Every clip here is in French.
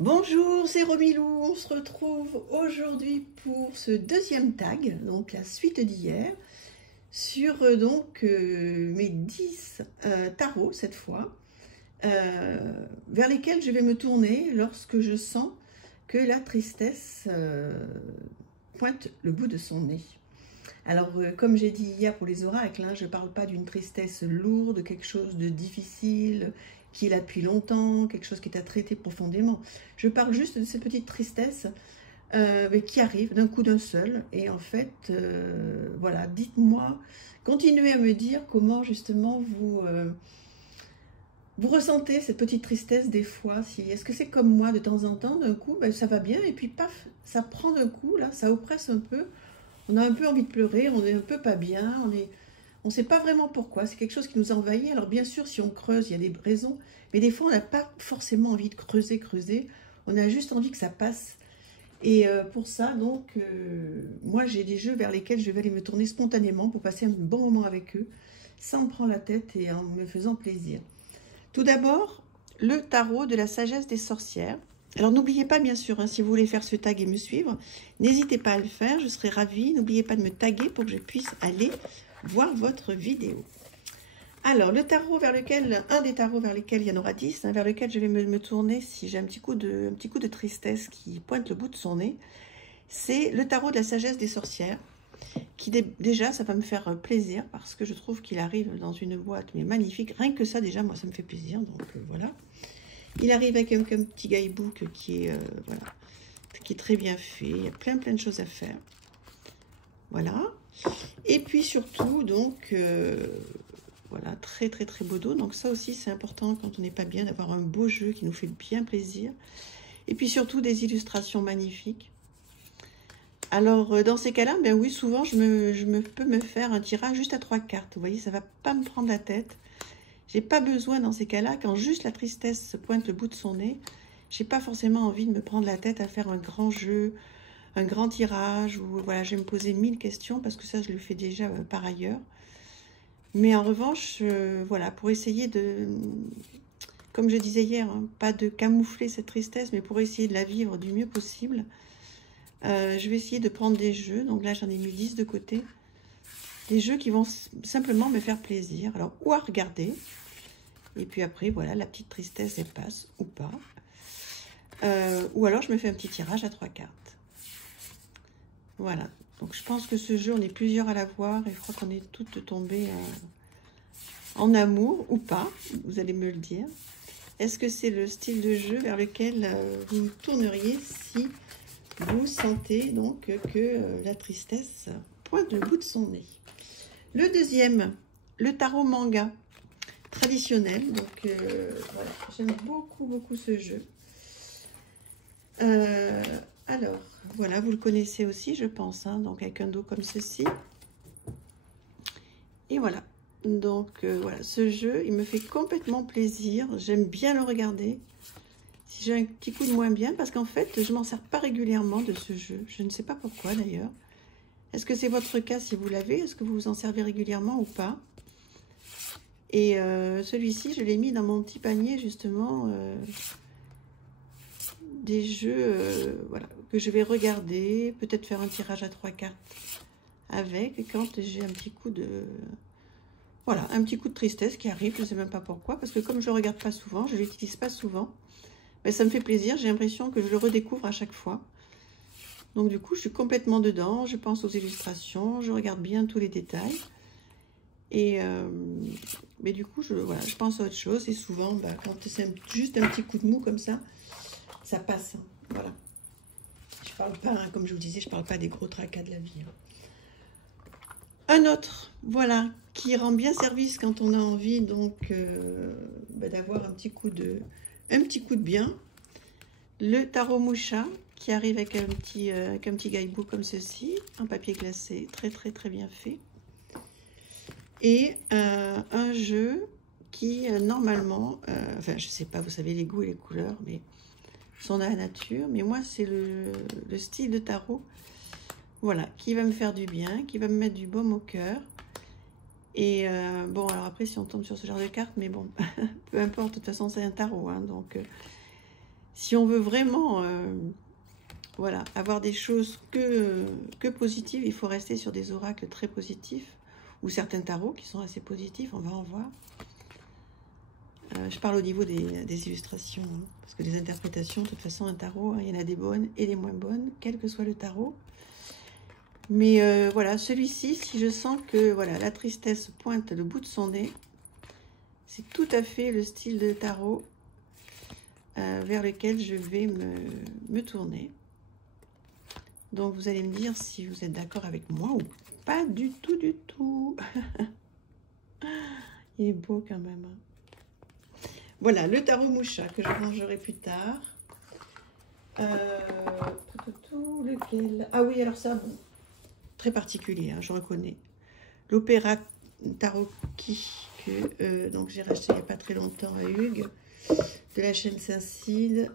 Bonjour, c'est Romilou. On se retrouve aujourd'hui pour ce deuxième tag, donc la suite d'hier, sur mes 10 tarots cette fois, vers lesquels je vais me tourner lorsque je sens que la tristesse pointe le bout de son nez. Alors, comme j'ai dit hier pour les oracles, hein, je ne parle pas d'une tristesse lourde, quelque chose de difficile, qui est là depuis longtemps, quelque chose qui t'a traité profondément. Je parle juste de cette petite tristesse qui arrive d'un coup d'un seul. Et en fait, voilà, dites-moi, continuez à me dire comment justement vous ressentez cette petite tristesse des fois. Est-ce que c'est comme moi de temps en temps, d'un coup, ben, ça va bien, et puis paf, ça prend d'un coup, là, ça oppresse un peu. On a un peu envie de pleurer, on est un peu pas bien, on ne sait pas vraiment pourquoi, c'est quelque chose qui nous envahit. Alors bien sûr, si on creuse, il y a des raisons, mais des fois, on n'a pas forcément envie de creuser, on a juste envie que ça passe. Et pour ça, donc, moi, j'ai des jeux vers lesquels je vais aller me tourner spontanément pour passer un bon moment avec eux, sans me prendre la tête et en me faisant plaisir. Tout d'abord, le tarot de la sagesse des sorcières. Alors n'oubliez pas, bien sûr, hein, si vous voulez faire ce tag et me suivre, n'hésitez pas à le faire, je serai ravie. N'oubliez pas de me taguer pour que je puisse aller voir votre vidéo. Alors, le tarot vers lequel, un des tarots vers lesquels il y en aura 10, hein, vers lequel je vais me tourner si j'ai un petit coup de tristesse qui pointe le bout de son nez, c'est le tarot de la sagesse des sorcières, qui déjà, ça va me faire plaisir, parce que je trouve qu'il arrive dans une boîte, mais magnifique. Rien que ça, déjà, moi, ça me fait plaisir, donc voilà. Il arrive avec un petit guidebook qui est, voilà, qui est très bien fait. Il y a plein de choses à faire. Voilà. Et puis surtout, donc, voilà, très beau dos. Donc ça aussi, c'est important quand on n'est pas bien, d'avoir un beau jeu qui nous fait bien plaisir. Et puis surtout, des illustrations magnifiques. Alors, dans ces cas-là, ben oui, souvent, je peux me faire un tirage juste à 3 cartes. Vous voyez, ça ne va pas me prendre la tête. J'ai pas besoin dans ces cas-là, quand juste la tristesse se pointe le bout de son nez, j'ai pas forcément envie de me prendre la tête à faire un grand jeu, un grand tirage, ou voilà, je vais me poser 1000 questions, parce que ça, je le fais déjà par ailleurs. Mais en revanche, voilà, pour essayer de, comme je disais hier, hein, pas de camoufler cette tristesse, mais pour essayer de la vivre du mieux possible, je vais essayer de prendre des jeux. Donc là, j'en ai mis 10 de côté. Des jeux qui vont simplement me faire plaisir. Alors, ou à regarder. Et puis après, voilà, la petite tristesse, elle passe ou pas. Ou alors, je me fais un petit tirage à 3 cartes. Voilà. Donc, je pense que ce jeu, on est plusieurs à l'avoir. Et je crois qu'on est toutes tombées en amour ou pas. Vous allez me le dire. Est-ce que c'est le style de jeu vers lequel vous tourneriez si vous sentez donc que la tristesse pointe le bout de son nez? Le deuxième, le tarot manga traditionnel. Donc voilà, j'aime beaucoup ce jeu. Alors, voilà, vous le connaissez aussi, je pense, hein, donc avec un dos comme ceci. Et voilà, donc voilà, ce jeu, il me fait complètement plaisir. J'aime bien le regarder. Si j'ai un petit coup de moins bien, parce qu'en fait, je m'en sers pas régulièrement de ce jeu. Je ne sais pas pourquoi, d'ailleurs. Est-ce que c'est votre cas si vous l'avez? Est-ce que vous vous en servez régulièrement ou pas? Et celui-ci, je l'ai mis dans mon petit panier, justement, des jeux voilà, que je vais regarder, peut-être faire un tirage à 3 cartes avec, quand j'ai un petit coup de... Voilà, un petit coup de tristesse qui arrive, je ne sais même pas pourquoi, parce que comme je ne le regarde pas souvent, je ne l'utilise pas souvent, mais ça me fait plaisir, j'ai l'impression que je le redécouvre à chaque fois. Donc du coup, je suis complètement dedans, je pense aux illustrations, je regarde bien tous les détails. Et mais du coup, voilà, je pense à autre chose. Et souvent, bah, quand c'est juste un petit coup de mou comme ça passe. Hein, voilà. Je parle pas, hein, comme je vous disais, je parle pas des gros tracas de la vie. Hein. Un autre, voilà, qui rend bien service quand on a envie donc bah, d'avoir un petit coup de bien. Le tarot Moucha, qui arrive avec un petit guidebook comme ceci, en papier glacé, très bien fait. Et un jeu qui, normalement, enfin, je sais pas, vous savez, les goûts et les couleurs, mais sont dans la nature. Mais moi, c'est le style de tarot, voilà, qui va me faire du bien, qui va me mettre du baume au cœur. Et bon, alors après, si on tombe sur ce genre de carte, mais bon, peu importe, de toute façon, c'est un tarot, hein, donc Si on veut vraiment voilà, avoir des choses que positives, il faut rester sur des oracles très positifs, ou certains tarots qui sont assez positifs, on va en voir. Je parle au niveau des illustrations, hein, parce que les interprétations, de toute façon, un tarot, hein, il y en a des bonnes et des moins bonnes, quel que soit le tarot. Mais voilà, celui-ci, si je sens que voilà, la tristesse pointe le bout de son nez, c'est tout à fait le style de tarot vers lequel je vais me tourner. Donc, vous allez me dire si vous êtes d'accord avec moi ou pas du tout, du tout. Il est beau quand même. Voilà, le tarot Moucha que je rangerai plus tard. Lequel? Ah oui, alors ça, bon, très particulier, hein, je reconnais. L'opéra Tarot-Ki, que donc j'ai racheté il n'y a pas très longtemps à Hugues, de la chaîne Saint-Cide.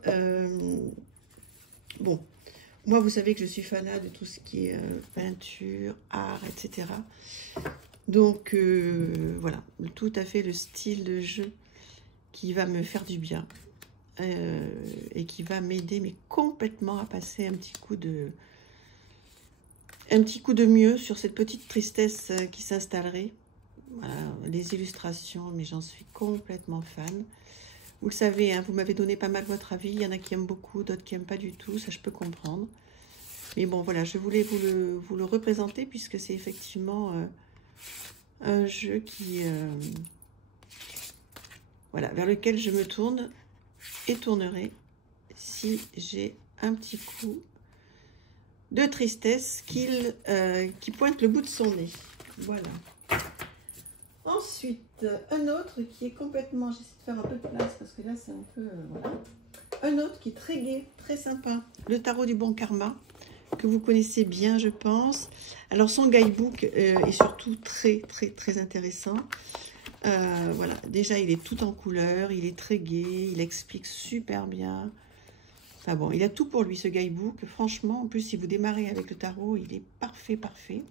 Bon, moi, vous savez que je suis fanat de tout ce qui est peinture, art, etc. Donc, voilà, tout à fait le style de jeu qui va me faire du bien et qui va m'aider, mais complètement à passer un petit coup de mieux sur cette petite tristesse qui s'installerait. Voilà, les illustrations, mais j'en suis complètement fan. Vous le savez, hein, vous m'avez donné pas mal votre avis. Il y en a qui aiment beaucoup, d'autres qui n'aiment pas du tout. Ça, je peux comprendre. Mais bon, voilà, je voulais vous le représenter puisque c'est effectivement un jeu qui, voilà, vers lequel je me tourne et tournerai si j'ai un petit coup de tristesse qui pointe le bout de son nez. Voilà. Ensuite, un autre qui est complètement... J'essaie de faire un peu de place parce que là, c'est un peu... voilà. Un autre qui est très gai, très sympa. Le tarot du bon karma, que vous connaissez bien, je pense. Alors, son guidebook est surtout très, très, très intéressant. Voilà, déjà, il est tout en couleur, il est très gai, il explique super bien. Enfin bon, il a tout pour lui, ce guidebook. Franchement, en plus, si vous démarrez avec le tarot, il est parfait, parfait.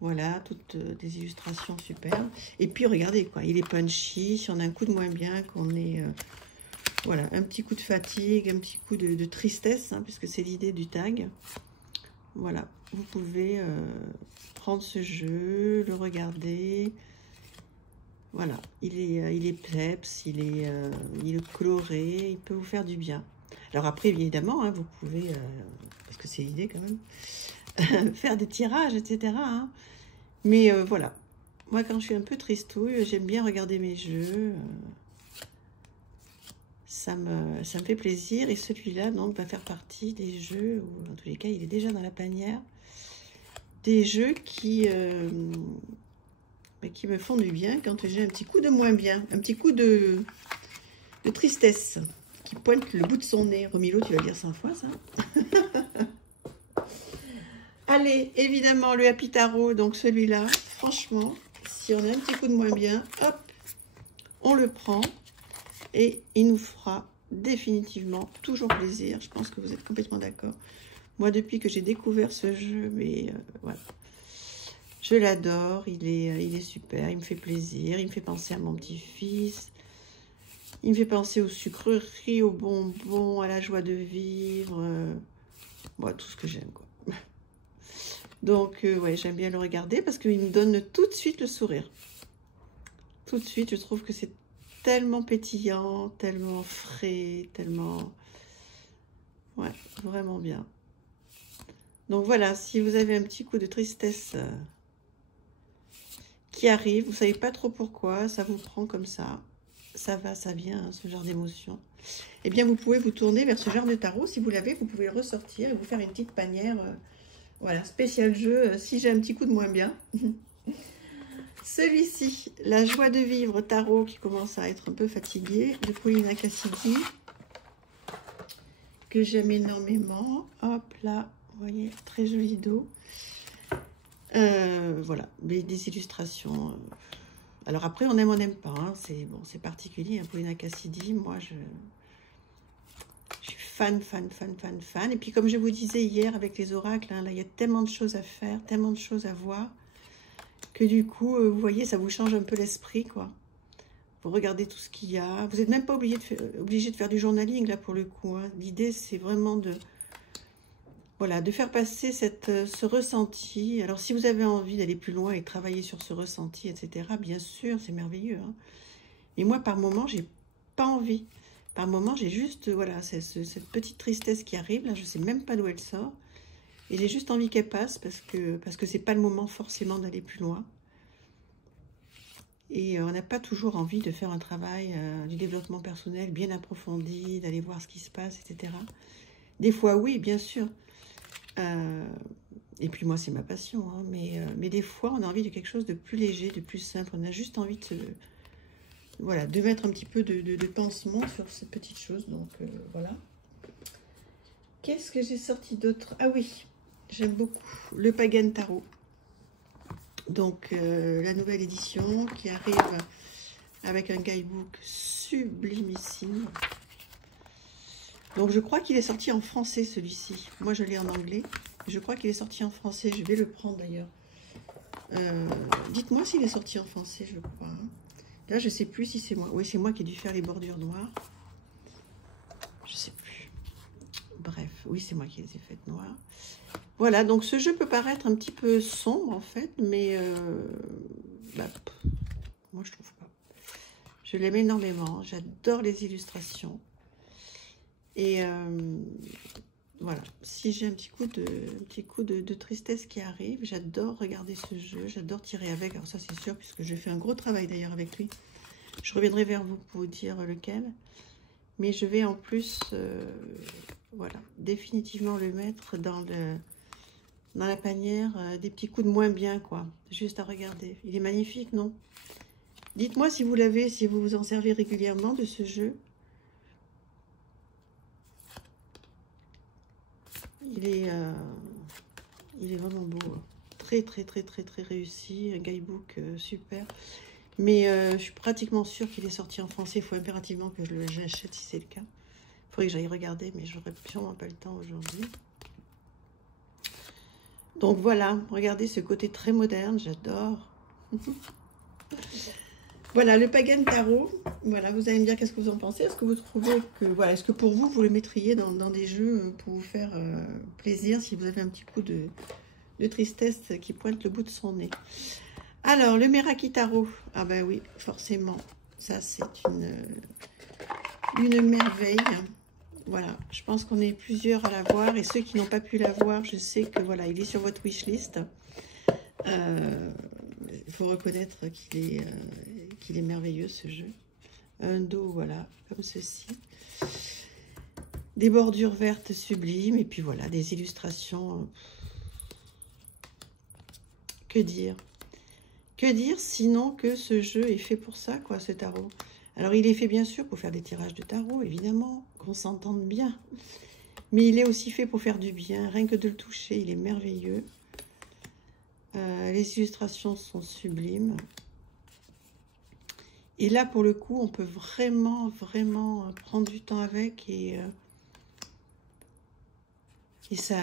Voilà, toutes des illustrations superbes. Et puis, regardez, quoi, il est punchy. Si on a un coup de moins bien, qu'on est... voilà, un petit coup de fatigue, un petit coup de tristesse, hein, puisque c'est l'idée du tag. Voilà, vous pouvez prendre ce jeu, le regarder. Voilà, il est peps, il est coloré, il peut vous faire du bien. Alors après, évidemment, hein, vous pouvez, parce que c'est l'idée quand même, faire des tirages, etc. Hein. Mais voilà, moi quand je suis un peu tristouille, j'aime bien regarder mes jeux. Ça me fait plaisir. Et celui-là, donc, va faire partie des jeux, ou en tous les cas, il est déjà dans la panière, des jeux qui me font du bien quand j'ai un petit coup de moins bien, un petit coup de tristesse qui pointe le bout de son nez. Romilo, tu vas dire 100 fois ça. Allez, évidemment, le Happy Tarot, donc celui-là, franchement, si on a un petit coup de moins bien, hop, on le prend et il nous fera définitivement toujours plaisir. Je pense que vous êtes complètement d'accord. Moi, depuis que j'ai découvert ce jeu, mais voilà. Je l'adore, il est super, il me fait plaisir, il me fait penser à mon petit-fils, il me fait penser aux sucreries, aux bonbons, à la joie de vivre, voilà, tout ce que j'aime, quoi. Donc, ouais, j'aime bien le regarder parce qu'il me donne tout de suite le sourire. Tout de suite, je trouve que c'est tellement pétillant, tellement frais, tellement... ouais, vraiment bien. Donc voilà, si vous avez un petit coup de tristesse... qui arrive, vous savez pas trop pourquoi, ça vous prend comme ça va, ça vient, hein, ce genre d'émotion. Eh bien, vous pouvez vous tourner vers ce genre de tarot. Si vous l'avez, vous pouvez le ressortir et vous faire une petite panière, voilà, spécial jeu, si j'ai un petit coup de moins bien. Celui-ci, la joie de vivre tarot qui commence à être un peu fatigué, de Paulina Cassidy, que j'aime énormément. Hop là, vous voyez, très joli dos. Voilà, des illustrations. Alors après, on aime, on n'aime pas. Hein. C'est bon, c'est particulier. Hein, Paulina Cassidy, moi, je suis fan. Et puis, comme je vous disais hier avec les oracles, hein, là, il y a tellement de choses à faire, tellement de choses à voir, que du coup, vous voyez, ça vous change un peu l'esprit, quoi. Vous regardez tout ce qu'il y a. Vous n'êtes même pas obligé de faire du journaling, là, pour le coup. Hein. L'idée, c'est vraiment de... Voilà, de faire passer ce ressenti. Alors, si vous avez envie d'aller plus loin et travailler sur ce ressenti, etc., bien sûr, c'est merveilleux. Hein. Mais moi, par moment, j'ai pas envie. Par moment, j'ai juste, voilà, cette petite tristesse qui arrive. Là, je sais même pas d'où elle sort. Et j'ai juste envie qu'elle passe parce que c'est pas le moment forcément d'aller plus loin. Et on n'a pas toujours envie de faire un travail du développement personnel bien approfondi, d'aller voir ce qui se passe, etc. Des fois, oui, bien sûr. Et puis moi, c'est ma passion. Hein, mais des fois, on a envie de quelque chose de plus léger, de plus simple. On a juste envie voilà, de mettre un petit peu de pansement sur cette petite chose. Donc, voilà. Qu'est-ce que j'ai sorti d'autre? Ah oui, j'aime beaucoup le Pagan Tarot. Donc, la nouvelle édition qui arrive avec un guidebook sublimissime. Donc, je crois qu'il est sorti en français, celui-ci. Moi, je l'ai en anglais. Je crois qu'il est sorti en français. Je vais le prendre, d'ailleurs. Dites-moi s'il est sorti en français, je crois. Hein. Là, je ne sais plus si c'est moi. Oui, c'est moi qui ai dû faire les bordures noires. Je ne sais plus. Bref, oui, c'est moi qui les ai faites noires. Voilà, donc ce jeu peut paraître un petit peu sombre, en fait, mais moi, je trouve pas. Je l'aime énormément. J'adore les illustrations. Et voilà, si j'ai un petit coup de tristesse qui arrive, j'adore regarder ce jeu, j'adore tirer avec. Alors ça, c'est sûr, puisque je fais un gros travail d'ailleurs avec lui. Je reviendrai vers vous pour vous dire lequel. Mais je vais en plus, voilà, définitivement le mettre dans la panière des petits coups de moins bien, quoi. Juste à regarder. Il est magnifique, non? Dites-moi si vous l'avez, si vous vous en servez régulièrement de ce jeu. Il est vraiment beau. Très, très, très, très, très réussi. Un guidebook super. Mais je suis pratiquement sûre qu'il est sorti en français. Il faut impérativement que je l'achète si c'est le cas. Il faudrait que j'aille regarder, mais j'aurais sûrement pas le temps aujourd'hui. Donc voilà, regardez ce côté très moderne, j'adore. Voilà, le Pagan Tarot. Voilà, vous allez me dire qu'est-ce que vous en pensez. Est-ce que vous trouvez que, voilà, est-ce que pour vous, vous le mettriez dans des jeux pour vous faire plaisir si vous avez un petit coup de tristesse qui pointe le bout de son nez. Alors, le Meraki Tarot. Ah ben oui, forcément. Ça, c'est une merveille. Voilà, je pense qu'on est plusieurs à l'avoir. Et ceux qui n'ont pas pu l'avoir, je sais que voilà, il est sur votre wishlist. Il faut reconnaître qu'il est merveilleux, ce jeu. Un dos, voilà, comme ceci. Des bordures vertes sublimes. Et puis voilà, des illustrations. Que dire? Que dire sinon que ce jeu est fait pour ça, quoi, ce tarot? Alors, il est fait, bien sûr, pour faire des tirages de tarot, évidemment, qu'on s'entende bien. Mais il est aussi fait pour faire du bien. Rien que de le toucher, il est merveilleux. Les illustrations sont sublimes. Et là, pour le coup, on peut vraiment, vraiment prendre du temps avec et ça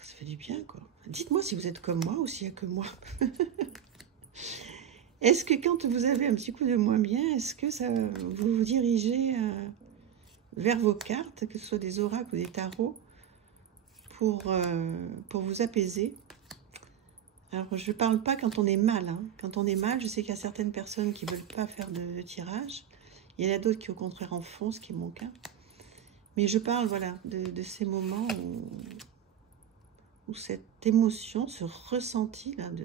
fait du bien, quoi. Dites-moi si vous êtes comme moi ou s'il n'y a que moi. Est-ce que quand vous avez un petit coup de moins bien, est-ce que vous vous dirigez vers vos cartes, que ce soit des oracles ou des tarots, pour vous apaiser? Alors, je ne parle pas quand on est mal. Hein. Quand on est mal, je sais qu'il y a certaines personnes qui ne veulent pas faire de tirage. Il y en a d'autres qui, au contraire, en font, ce qui est mon cas. Mais je parle, voilà, de ces moments où cette émotion, ce ressenti-là de...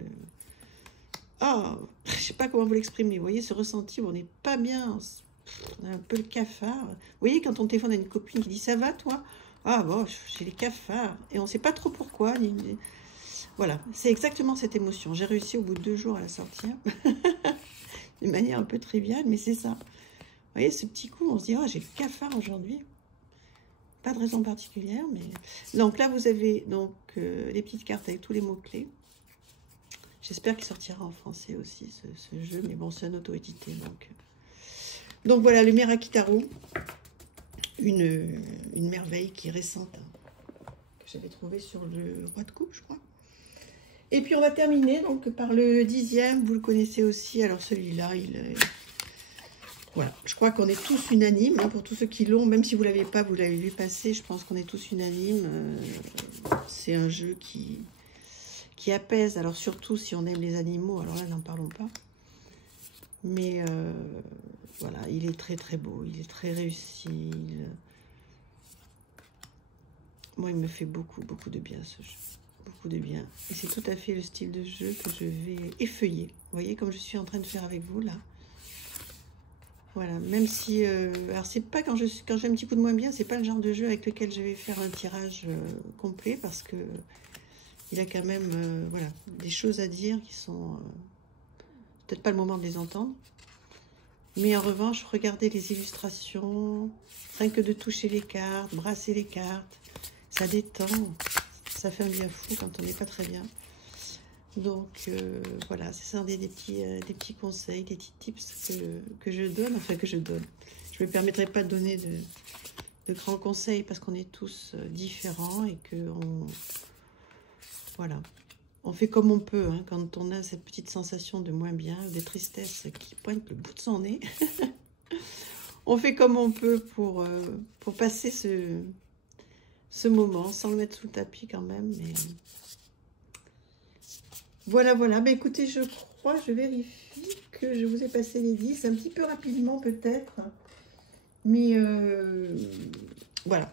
Oh, je ne sais pas comment vous l'exprimer. Vous voyez, ce ressenti où on n'est pas bien, on a un peu le cafard. Vous voyez, quand on téléphone à une copine qui dit « Ça va, toi ?» Ah bon, j'ai les cafards. Et on ne sait pas trop pourquoi. Voilà, c'est exactement cette émotion. J'ai réussi au bout de 2 jours à la sortir. D'une manière un peu triviale, mais c'est ça. Vous voyez, ce petit coup, on se dit « Oh, j'ai le cafard aujourd'hui. » Pas de raison particulière, mais... Donc là, vous avez donc les petites cartes avec tous les mots-clés. J'espère qu'il sortira en français aussi, ce jeu. Mais bon, c'est un auto-édité, donc voilà, le Meraki Tarot. Une merveille qui est récente, hein, que j'avais trouvé sur le Roi de Coupe, je crois. Et puis on va terminer donc par le 10e, vous le connaissez aussi. Alors celui-là, Voilà, je crois qu'on est tous unanimes, hein, pour tous ceux qui l'ont, même si vous ne l'avez pas, vous l'avez vu passer, je pense qu'on est tous unanimes. C'est un jeu qui apaise, alors surtout si on aime les animaux, alors là, n'en parlons pas. Mais voilà, il est très très beau, il est très réussi. Moi, il me fait beaucoup de bien ce jeu, beaucoup de bien. Et c'est tout à fait le style de jeu que je vais effeuiller. Vous voyez comme je suis en train de faire avec vous là. Voilà, même si... alors, c'est pas quand j'ai un petit coup de moins bien, c'est pas le genre de jeu avec lequel je vais faire un tirage complet, parce que il a quand même voilà, des choses à dire qui sont... peut-être pas le moment de les entendre. Mais en revanche, regardez les illustrations, rien que de toucher les cartes, brasser les cartes, ça détend, ça fait un bien fou quand on n'est pas très bien. Donc voilà, c'est ça des petits conseils, des petits tips que je donne, enfin que je donne. Je ne me permettrai pas de donner de grands conseils parce qu'on est tous différents et que voilà, on fait comme on peut, hein, quand on a cette petite sensation de moins bien, de tristesse qui pointe le bout de son nez. On fait comme on peut pour passer ce moment, sans le mettre sous le tapis quand même, mais... Voilà, voilà. Bah, écoutez, je crois, je vérifie que je vous ai passé les 10, un petit peu rapidement peut-être. Mais voilà.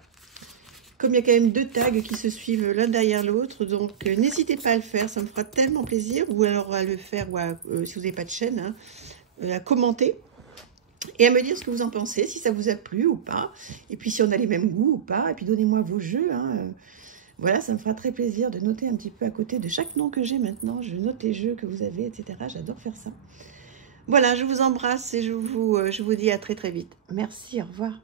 Comme il y a quand même 2 tags qui se suivent l'un derrière l'autre, donc n'hésitez pas à le faire, ça me fera tellement plaisir. Ou alors à le faire, ou si vous n'avez pas de chaîne, hein, à commenter. Et à me dire ce que vous en pensez, si ça vous a plu ou pas. Et puis si on a les mêmes goûts ou pas. Et puis donnez-moi vos jeux, hein. Voilà, ça me fera très plaisir de noter un petit peu à côté de chaque nom que j'ai maintenant. Je note les jeux que vous avez, etc. J'adore faire ça. Voilà, je vous embrasse et je vous dis à très très vite. Merci, au revoir.